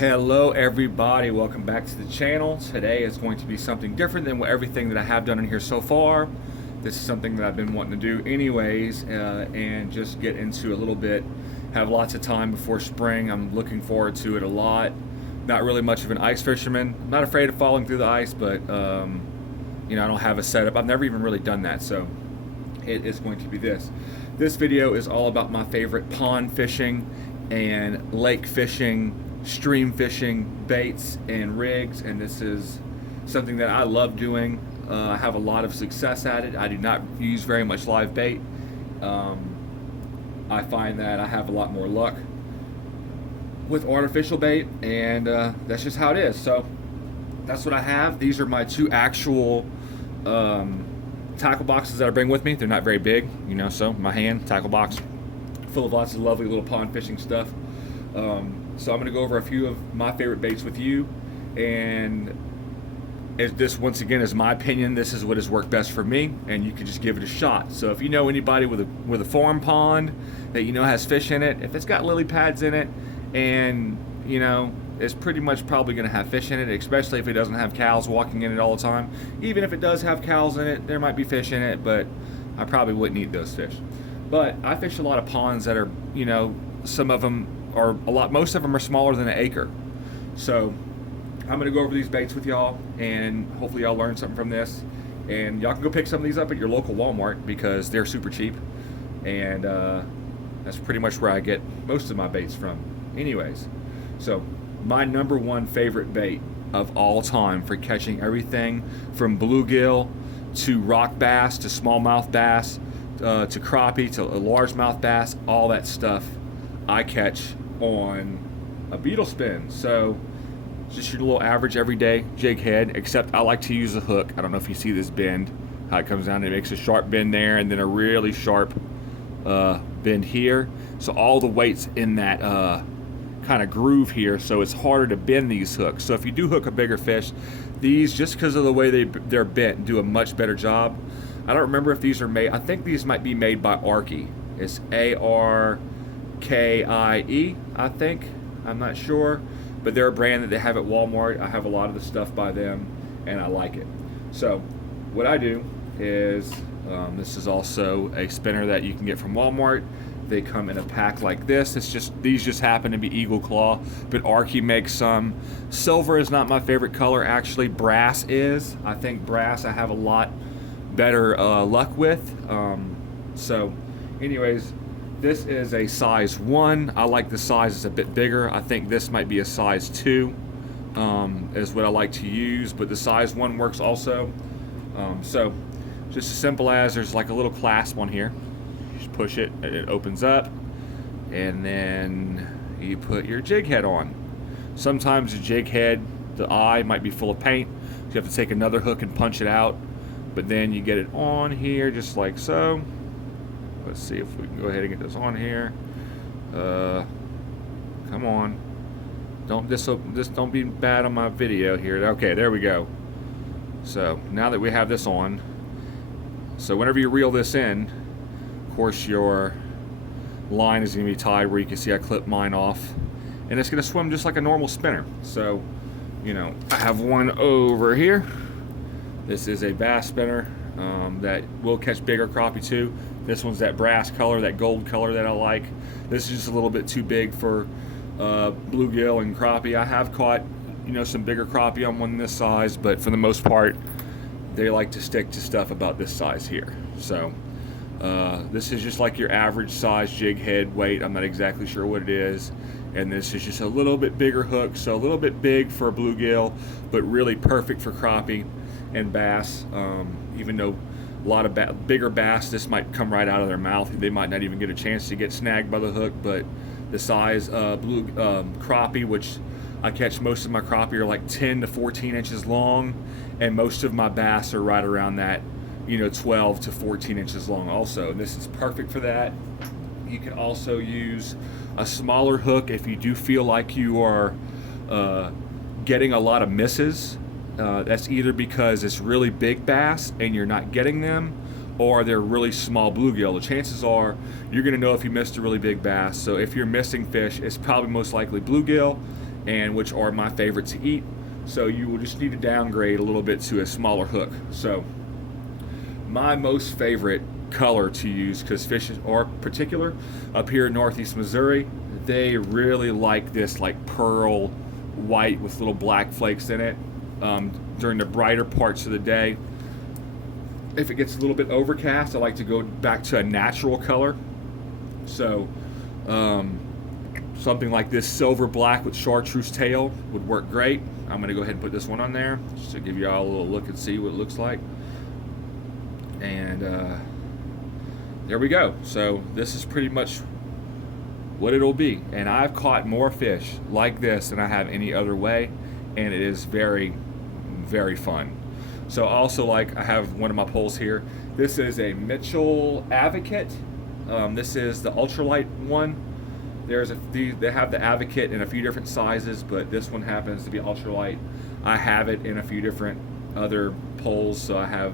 Hello everybody, welcome back to the channel. Today is going to be something different than everything that I have done in here so far. This is something that I've been wanting to do anyways, and just get into a little bit. Have lots of time before spring. I'm looking forward to it a lot. Not really much of an ice fisherman. I'm not afraid of falling through the ice, but you know, I don't have a setup. I've never even really done that, so it is going to be this. This video is all about my favorite pond fishing and lake fishing, stream fishing baits and rigs, and this is something that I love doing. I have a lot of success at it. I do not use very much live bait. I find that I have a lot more luck with artificial bait, and that's just how it is. So that's what I have. These are my two actual tackle boxes that I bring with me. They're not very big, you know, so my hand tackle box full of lots of lovely little pond fishing stuff. So I'm going to go over a few of my favorite baits with you, and as this once again is my opinion, this is what has worked best for me, and you can just give it a shot. So if you know anybody with a farm pond that you know has fish in it, if it's got lily pads in it, and you know it's pretty much probably going to have fish in it, especially if it doesn't have cows walking in it all the time. Even if it does have cows in it, there might be fish in it, but I probably wouldn't eat those fish. But I fish a lot of ponds that are, you know, some of them are most of them are smaller than an acre. So I'm gonna go over these baits with y'all, and hopefully y'all learn something from this. And y'all can go pick some of these up at your local Walmart because they're super cheap, and that's pretty much where I get most of my baits from. Anyways, so my number one favorite bait of all time for catching everything from bluegill to rock bass to smallmouth bass to crappie to a largemouth bass, all that stuff I catch on a beetle spin. So just your little average everyday jig head, except I like to use a hook. I don't know if you see this bend, how it comes down. It makes a sharp bend there, and then a really sharp bend here. So all the weight's in that kind of groove here, so it's harder to bend these hooks. So if you do hook a bigger fish, these, just because of the way they're bent, do a much better job. I don't remember if these are made. I think these might be made by Arkie. It's ARKIE, I think. I'm not sure, but they're a brand that they have at Walmart. I have a lot of the stuff by them, and I like it. So what I do is, this is also a spinner that you can get from Walmart. They come in a pack like this. These just happen to be Eagle Claw, but Arkie makes some. Silver is not my favorite color, actually. Brass is. I think brass I have a lot better luck with. So anyways, this is a size 1. I like the size, it's a bit bigger. I think this might be a size 2 is what I like to use, but the size 1 works also. So just as simple as, there's like a little clasp on here. You just push it, it opens up, and then you put your jig head on. Sometimes the jig head, the eye might be full of paint, so you have to take another hook and punch it out. But then you get it on here just like so. Let's see if we can go ahead and get this on here. Come on. This don't be bad on my video here. Okay, there we go. So now that we have this on, so whenever you reel this in, of course your line is going to be tied where you can see I clip mine off, and it's going to swim just like a normal spinner. So, you know, I have one over here. This is a bass spinner that will catch bigger crappie too. This one's that brass color, that gold color that I like. This is just a little bit too big for bluegill and crappie. I have caught, you know, some bigger crappie on one this size, but for the most part, they like to stick to stuff about this size here. So this is just like your average size jig head weight. I'm not exactly sure what it is. And this is just a little bit bigger hook, so a little bit big for a bluegill, but really perfect for crappie and bass. Even though a lot of bigger bass, this might come right out of their mouth. They might not even get a chance to get snagged by the hook, but the size crappie, which I catch most of my crappie, are like 10 to 14 inches long, and most of my bass are right around that, you know, 12 to 14 inches long also. And this is perfect for that. You can also use a smaller hook if you do feel like you are getting a lot of misses. That's either because it's really big bass and you're not getting them, or they're really small bluegill. The chances are you're going to know if you missed a really big bass. So if you're missing fish, it's probably most likely bluegill. and which are my favorite to eat. So you will just need to downgrade a little bit to a smaller hook. So my most favorite color to use, because fish are particular up here in northeast Missouri, they really like this like pearl white with little black flakes in it during the brighter parts of the day. If it gets a little bit overcast, I like to go back to a natural color. So something like this silver black with chartreuse tail would work great. I'm going to go ahead and put this one on there just to give you all a little look and see what it looks like. And there we go. So this is pretty much what it'll be. And I've caught more fish like this than I have any other way, and it is very, very fun. So also, like, I have one of my poles here. This is a Mitchell Advocate. This is the ultralight one. They have the Advocate in a few different sizes, but this one happens to be ultralight. I have it in a few different other poles, so I have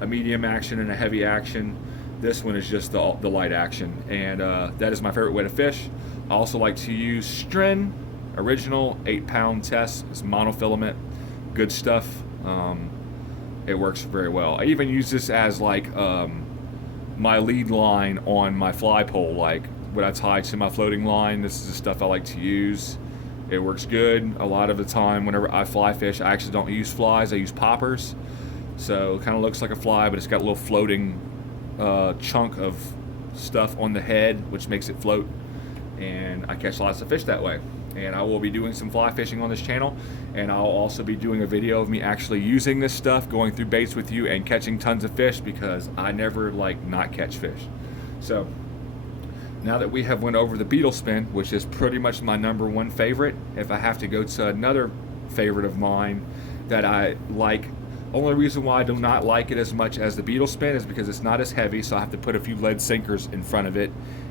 a medium action and a heavy action. This one is just the light action, and that is my favorite way to fish. I also like to use Stren Original 8-pound test. It's monofilament, good stuff. It works very well. I even use this as like my lead line on my fly pole, like when I tie to my floating line. This is the stuff I like to use. It works good. A lot of the time whenever I fly fish, I actually don't use flies, I use poppers. So it kind of looks like a fly, but it's got a little floating chunk of stuff on the head, which makes it float, and I catch lots of fish that way. And I will be doing some fly fishing on this channel, and I'll also be doing a video of me actually using this stuff, going through baits with you and catching tons of fish, because I never like not catch fish. So now that we have went over the beetle spin, which is pretty much my #1 favorite, if I have to go to another favorite of mine that I like, only reason why I do not like it as much as the beetle spin is because it's not as heavy, so I have to put a few lead sinkers in front of it,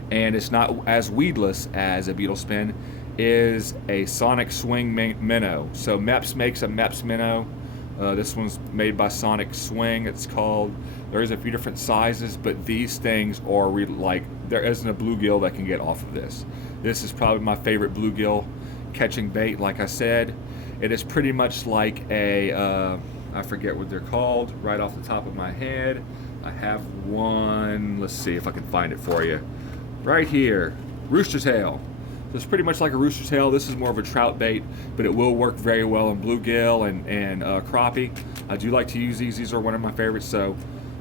and it's not as weedless as a beetle spin, is a Sonic Swing minnow. So Mepps makes a Mepps minnow. This one's made by Sonic Swing, it's called. There's a few different sizes, but these things are like, there isn't a bluegill that can get off of this. This is probably my favorite bluegill catching bait. Like I said, it is pretty much like a I forget what they're called right off the top of my head. I have one, let's see if I can find it for you. Right here, rooster tail. So it's pretty much like a rooster tail. This is more of a trout bait, but it will work very well in bluegill and crappie. I do like to use these. These are one of my favorites. So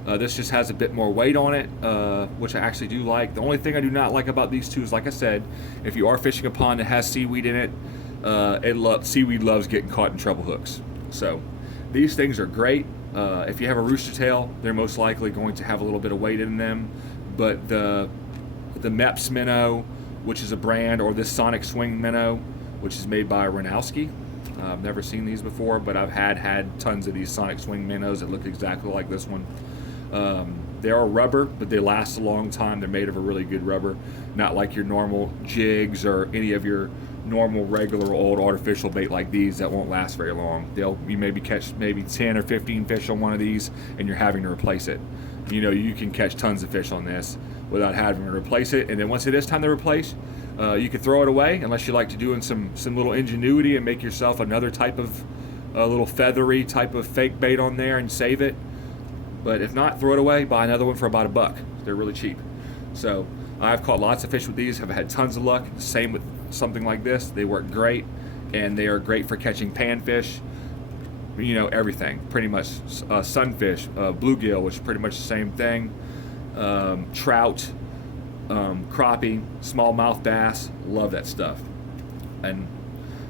this just has a bit more weight on it, which I actually do like. The only thing I do not like about these two is, like I said, if you are fishing a pond that has seaweed in it, seaweed loves getting caught in treble hooks. So these things are great. If you have a rooster tail, they're most likely going to have a little bit of weight in them. But the Mepps minnow, which is a brand, or this Sonic Swing minnow, which is made by Ranowski. I've never seen these before, but I've had tons of these Sonic Swing minnows that look exactly like this one. They are rubber, but they last a long time. They're made of a really good rubber, not like your normal jigs or any of your normal regular old artificial bait like these that won't last very long. You maybe catch maybe 10 or 15 fish on one of these, and you're having to replace it. You know, you can catch tons of fish on this without having to replace it, and then once it is time to replace, you can throw it away, unless you like to do in some little ingenuity and make yourself another type of little feathery type of fake bait on there and save it. But if not, throw it away, buy another one for about $1. They're really cheap. So I've caught lots of fish with these, have had tons of luck. Same with something like this. They work great, and they are great for catching panfish, you know, everything pretty much. Sunfish, bluegill, which is pretty much the same thing, trout, crappie, smallmouth bass. Love that stuff. And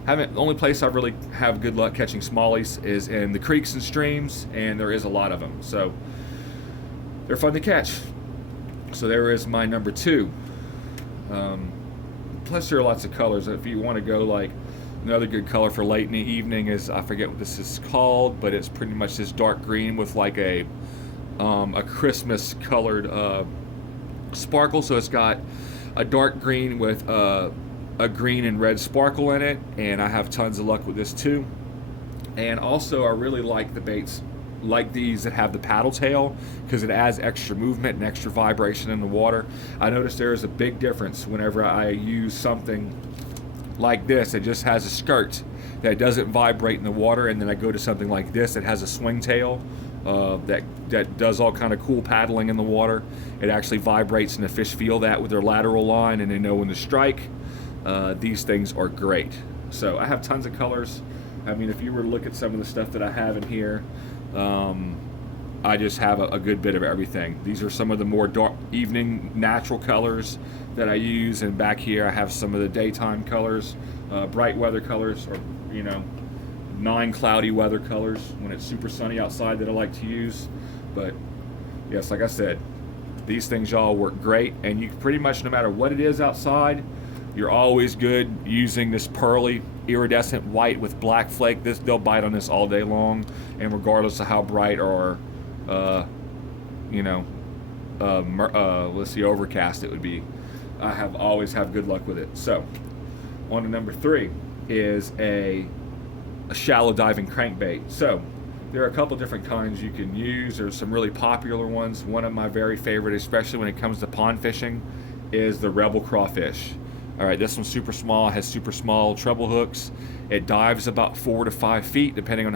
the only place I really have good luck catching smallies is in the creeks and streams, and there is a lot of them, so they're fun to catch. So there is my #2. Plus there are lots of colors. If you want to go, like, another good color for late in the evening is, I forget what this is called, but it's pretty much this dark green with like a Christmas colored sparkle. So it's got a dark green with a green and red sparkle in it, and I have tons of luck with this too. And also I really like the baits like these that have the paddle tail, because it adds extra movement and extra vibration in the water. I noticed there is a big difference whenever I use something like this that just has a skirt that doesn't vibrate in the water, and then I go to something like this that has a swing tail that does all kind of cool paddling in the water. It actually vibrates, and the fish feel that with their lateral line, and they know when to strike. These things are great. So I have tons of colors. I mean, if you were to look at some of the stuff that I have in here, I just have a good bit of everything. These are some of the more dark evening natural colors that I use, and back here I have some of the daytime colors, bright weather colors, or non-cloudy weather colors when it's super sunny outside that I like to use. But yes, like I said, these things all work great, and you pretty much, no matter what it is outside, you're always good using this pearly iridescent white with black flake. They'll bite on this all day long, and regardless of how bright or let's see, overcast it would be, I always have good luck with it. So on to number 3 is a shallow diving crankbait. So there are a couple different kinds you can use. There's some really popular ones. One of my very favorite, especially when it comes to pond fishing, is the Rebel crawfish. All right, this one's super small, has super small treble hooks. It dives about 4 to 5 feet, depending on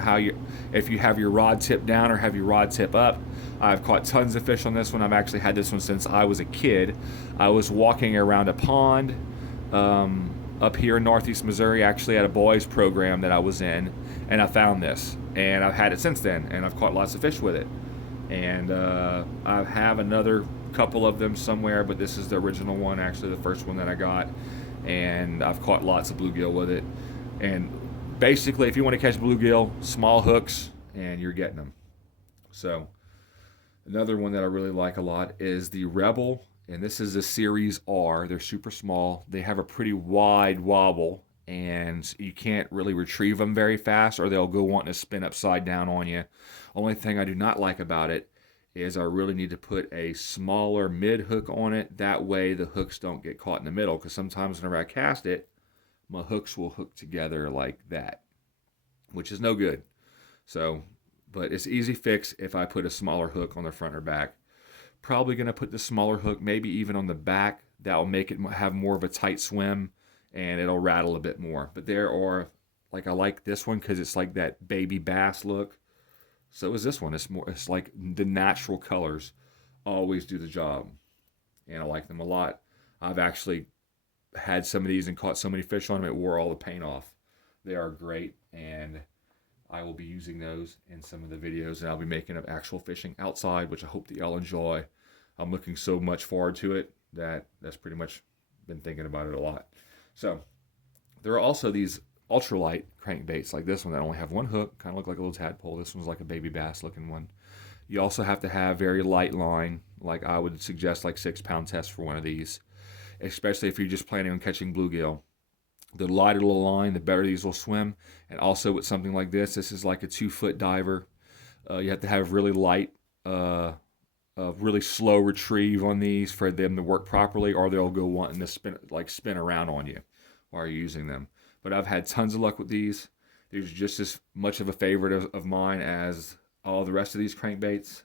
if you have your rod tip down or have your rod tip up. I've caught tons of fish on this one. I've actually had this one since I was a kid. I was walking around a pond up here in Northeast Missouri, actually at a boys program that I was in, and I found this, and I've had it since then, and I've caught lots of fish with it. And I have another couple of them somewhere, but this is the original one, actually the first one that I got, and I've caught lots of bluegill with it. And basically, if you want to catch bluegill, small hooks and you're getting them. So another one that I really like a lot is the Rebel, and this is a Series R. They're super small. They have a pretty wide wobble, and you can't really retrieve them very fast, or they'll go wanting to spin upside down on you. Only thing I do not like about it is I really need to put a smaller mid hook on it. That way the hooks don't get caught in the middle, because sometimes whenever I cast it, my hooks will hook together like that, which is no good. So, but it's easy fix if I put a smaller hook on the front or back. Probably going to put the smaller hook maybe even on the back. That will make it have more of a tight swim, and it'll rattle a bit more. But there are, like, I like this one because it's like that baby bass look. So is this one. It's like the natural colors always do the job, and I like them a lot. I've actually had some of these and caught so many fish on them it wore all the paint off. They are great, and I will be using those in some of the videos, and I'll be making of actual fishing outside, which I hope that y'all enjoy. I'm looking so much forward to it that's pretty much been thinking about it a lot. So there are also these ultralight crankbaits like this one that only have one hook, kind of look like a little tadpole. This one's like a baby bass looking one. You also have to have very light line, like I would suggest like 6-pound test for one of these, especially if you're just planning on catching bluegill. The lighter the line, the better these will swim. And also with something like this is like a 2-foot diver. You have to have really light, really slow retrieve on these for them to work properly, or they'll go wanting to spin around on you while you're using them. But I've had tons of luck with these. These are just as much of a favorite of mine as all the rest of these crankbaits.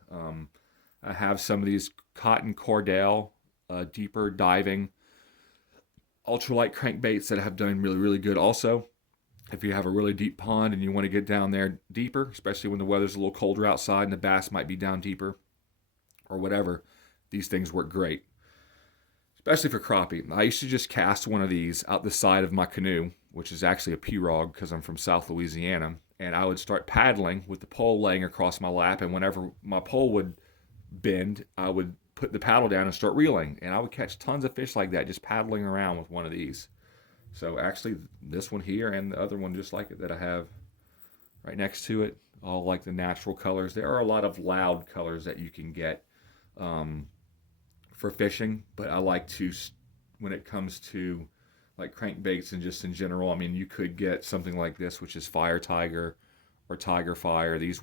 I have some of these cotton cordell, deeper diving ultralight crankbaits that have done really, really good also. If you have a really deep pond and you want to get down there deeper, especially when the weather's a little colder outside and the bass might be down deeper or whatever, these things work great, especially for crappie. I used to just cast one of these out the side of my canoe, which is actually a pirogue because I'm from South Louisiana, and I would start paddling with the pole laying across my lap, and whenever my pole would bend, I would put the paddle down and start reeling, and I would catch tons of fish like that just paddling around with one of these. So actually this one here and the other one just like it that I have right next to it, all like the natural colors. There are a lot of loud colors that you can get for fishing, but I like to, when it comes to like crankbaits and just in general, I mean, you could get something like this, which is Fire Tiger or Tiger Fire. These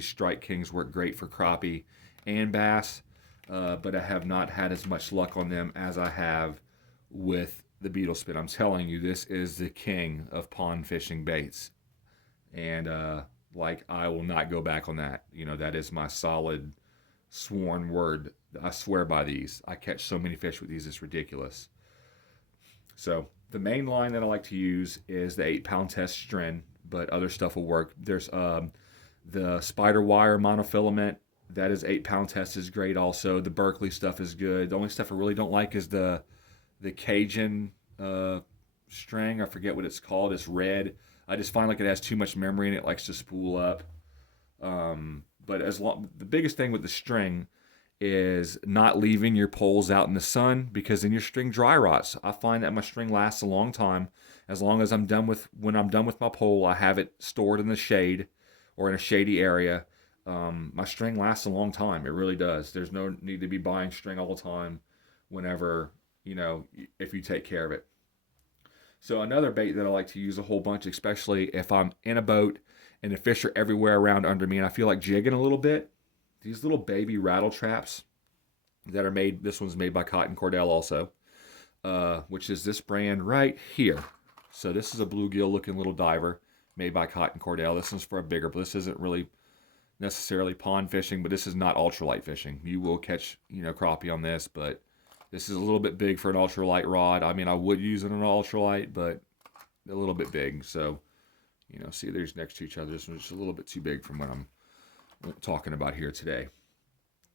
Strike Kings work great for crappie and bass, but I have not had as much luck on them as I have with the beetle spin. I'm telling you, this is the king of pond fishing baits, and I will not go back on that. That is my solid sworn word. I swear by these. I catch so many fish with these, it's ridiculous. So the main line that I like to use is the 8-pound test string, but other stuff will work. There's the spider wire monofilament. That is 8-pound test is great also. The Berkeley stuff is good. The only stuff I really don't like is the Cajun string. I forget what it's called. It's red. I just find like it has too much memory and it likes to spool up. But the biggest thing with the string is not leaving your poles out in the sun, because then your string dry rots. I find that my string lasts a long time. As long as when I'm done with my pole, I have it stored in the shade or in a shady area. My string lasts a long time. It really does. There's no need to be buying string all the time whenever, if you take care of it. So another bait that I like to use a whole bunch, especially if I'm in a boat and the fish are everywhere around under me and I feel like jigging a little bit, these little baby rattle traps that are made, this one's made by Cotton Cordell also, which is this brand right here. So this is a bluegill looking little diver made by Cotton Cordell. This one's for a bigger, but this isn't really necessarily pond fishing, but this is not ultralight fishing. You will catch, crappie on this, but this is a little bit big for an ultralight rod. I mean, I would use it on an ultralight, but a little bit big. So, see, there's next to each other. This one's just a little bit too big from what I'm talking about here today.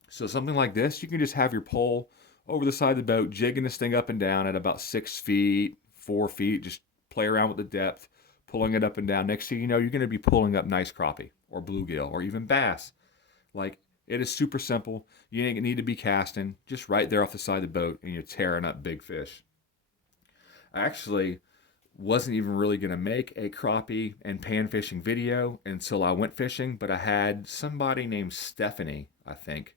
So something like this, you can just have your pole over the side of the boat, jigging this thing up and down at about 6 feet, 4 feet, just play around with the depth, pulling it up and down. Next thing you know, you're going to be pulling up nice crappie or bluegill or even bass. Like, it is super simple. You ain't need to be casting, just right there off the side of the boat, and you're tearing up big fish. I actually wasn't even really going to make a crappie and pan fishing video until I went fishing, but I had somebody named Stephanie, I think,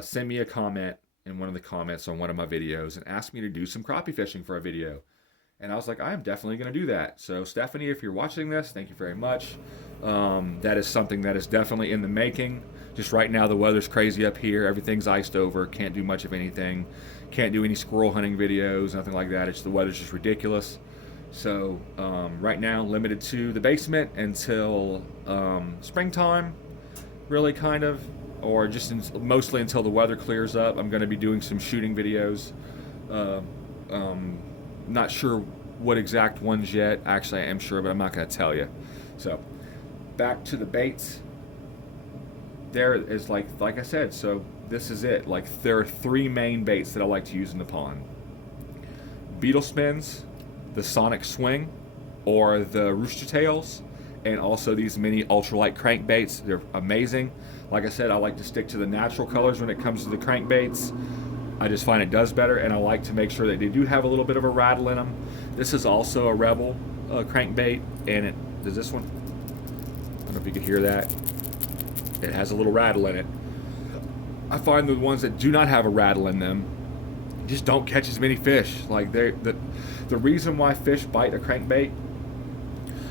send me a comment in one of the comments on one of my videos and asked me to do some crappie fishing for a video. And I was like, I am definitely going to do that. So Stephanie, if you're watching this, thank you very much. That is something that is definitely in the making. Just right now, the weather's crazy up here. Everything's iced over. Can't do much of anything. Can't do any squirrel hunting videos, nothing like that. The weather's just ridiculous. So right now, limited to the basement until springtime, really kind of, or just mostly until the weather clears up. I'm going to be doing some shooting videos. Not sure what exact ones yet. Actually, I am sure, but I'm not going to tell you. So back to the baits. There is like I said, so this is it. Like, there are 3 main baits that I like to use in the pond. Beetle spins, the sonic swing, or the rooster tails, and also these mini ultralight crankbaits. They're amazing. Like I said, I like to stick to the natural colors when it comes to the crankbaits. I just find it does better, and I like to make sure that they do have a little bit of a rattle in them. This is also a Rebel crankbait, and does this one? I don't know if you can hear that. It has a little rattle in it. I find the ones that do not have a rattle in them just don't catch as many fish. Like, the reason why fish bite a crankbait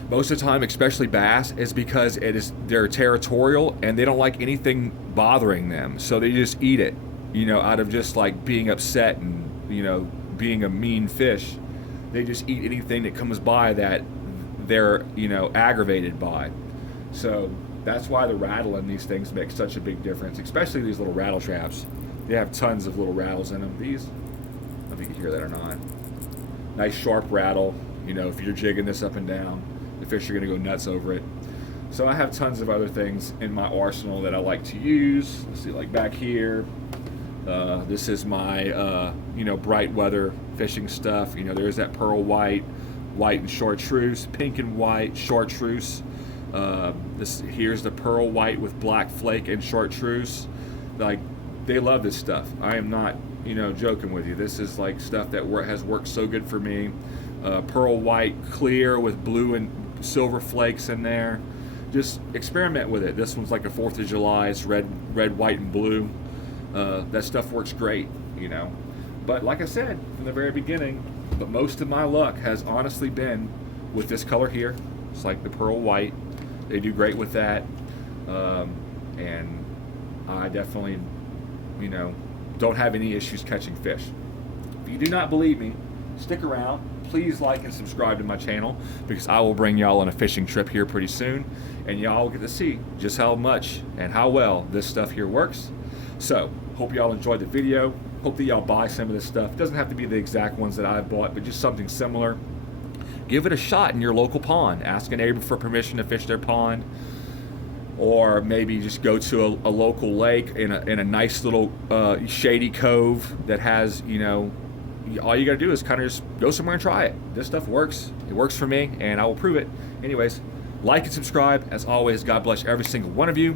most of the time, especially bass, is because they're territorial and they don't like anything bothering them, so they just eat it. Out of just like being upset and being a mean fish, they just eat anything that comes by that they're aggravated by. So that's why the rattle in these things makes such a big difference, especially these little rattle traps. They have tons of little rattles in them. These, I don't know if you can hear that or not. Nice sharp rattle. If you're jigging this up and down, the fish are going to go nuts over it. So I have tons of other things in my arsenal that I like to use. Let's see, like back here. This is my, bright weather fishing stuff. There's that pearl white and chartreuse, pink and white, chartreuse. Here's the pearl white with black flake and chartreuse. Like, they love this stuff. I am not, joking with you. This is like stuff that has worked so good for me. Pearl white clear with blue and silver flakes in there. Just experiment with it. This one's like a 4th of July. It's red, white, and blue. That stuff works great, But like I said from the very beginning, but most of my luck has honestly been with this color here. It's like the pearl white. They do great with that. And I definitely, don't have any issues catching fish. If you do not believe me, stick around. Please like and subscribe to my channel, because I will bring y'all on a fishing trip here pretty soon, and y'all will get to see just how much and how well this stuff here works. So, hope y'all enjoyed the video. Hope that y'all buy some of this stuff. It doesn't have to be the exact ones that I've bought, but just something similar. Give it a shot in your local pond. Ask a neighbor for permission to fish their pond, or maybe just go to a local lake in a nice little shady cove that has, you know, all you gotta do is kind of just go somewhere and try it. This stuff works. It works for me, and I will prove it. Anyways, like and subscribe. As always, God bless every single one of you,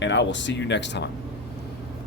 and I will see you next time.